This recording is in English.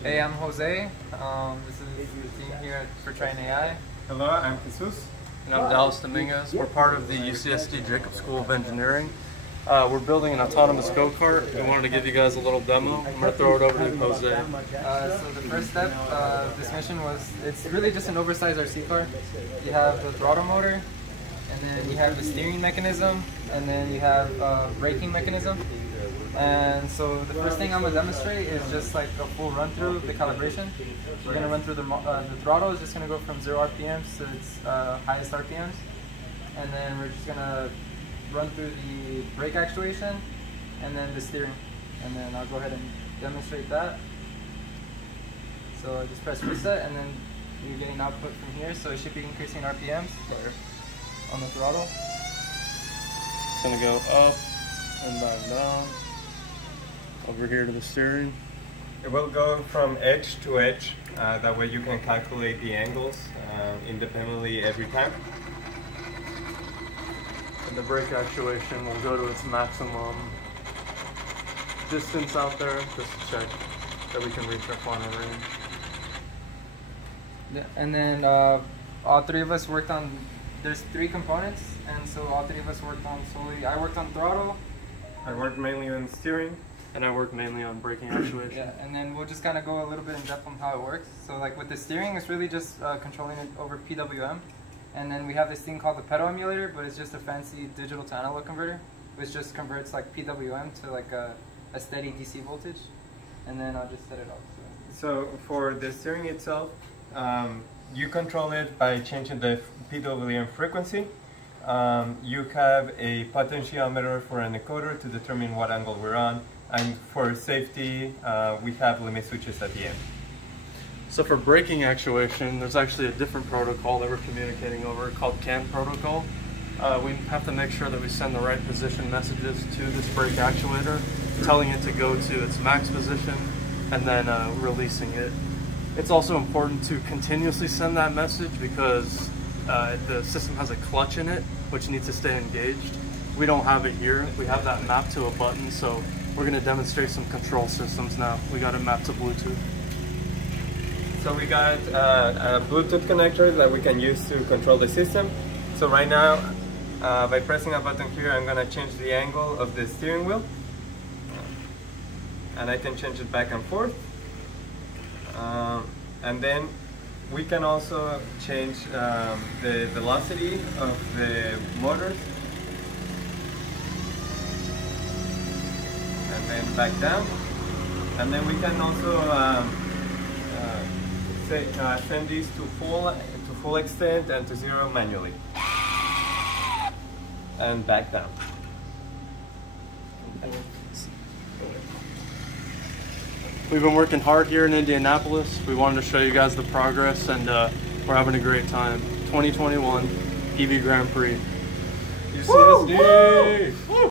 Hey, I'm Jose. This is the team here for Train AI. Hello, I'm Jesus. And I'm Dominguez. We're part of the UCSD Jacob School of Engineering. We're building an autonomous go-kart. We wanted to give you guys a little demo. I'm going to throw it over to Jose. So the first step of this mission was, it's really just an oversized RC car. You have the throttle motor, and then you have the steering mechanism, and then you have a braking mechanism. And so the first thing I'm going to demonstrate is just like a full run through the calibration. We're going to run through the throttle is just going to go from 0 RPMs to its highest RPMs. And then we're just going to run through the brake actuation and then the steering. And then I'll go ahead and demonstrate that. So I just press reset and then you're getting output from here. So it should be increasing RPMs on the throttle. It's going to go up and back down. Over here to the steering. It will go from edge to edge. That way you can calculate the angles independently every time. And the brake actuation will go to its maximum distance out there, just to check that we can reach our final range. Yeah, and then all three of us worked on, there's 3 components, and so all 3 of us worked on solely, I worked on throttle. I worked mainly on steering. And I work mainly on braking actuation. Yeah, and then we'll just kind of go a little bit in depth on how it works. So like with the steering, it's really just controlling it over PWM. And then we have this thing called the pedal emulator, but it's just a fancy digital to analog converter, which just converts like PWM to like a steady DC voltage. And then I'll just set it up. So for the steering itself, you control it by changing the PWM frequency. You have a potentiometer for an encoder to determine what angle we're on. And for safety, we have limit switches at the end. So for braking actuation, there's actually a different protocol that we're communicating over called CAN protocol. We have to make sure that we send the right position messages to this brake actuator, telling it to go to its max position and then releasing it. It's also important to continuously send that message because the system has a clutch in it, which needs to stay engaged. We don't have it here. We have that mapped to a button, so we're going to demonstrate some control systems now. We got it mapped to Bluetooth. So we got a Bluetooth connector that we can use to control the system. So right now, by pressing a button here, I'm going to change the angle of the steering wheel. And I can change it back and forth. And then we can also change the velocity of the motors. And then back down. And then we can also send these to full extent and to 0 manually. And back down. We've been working hard here in Indianapolis. We wanted to show you guys the progress, and we're having a great time. 2021 evGrandPrix. UCSD!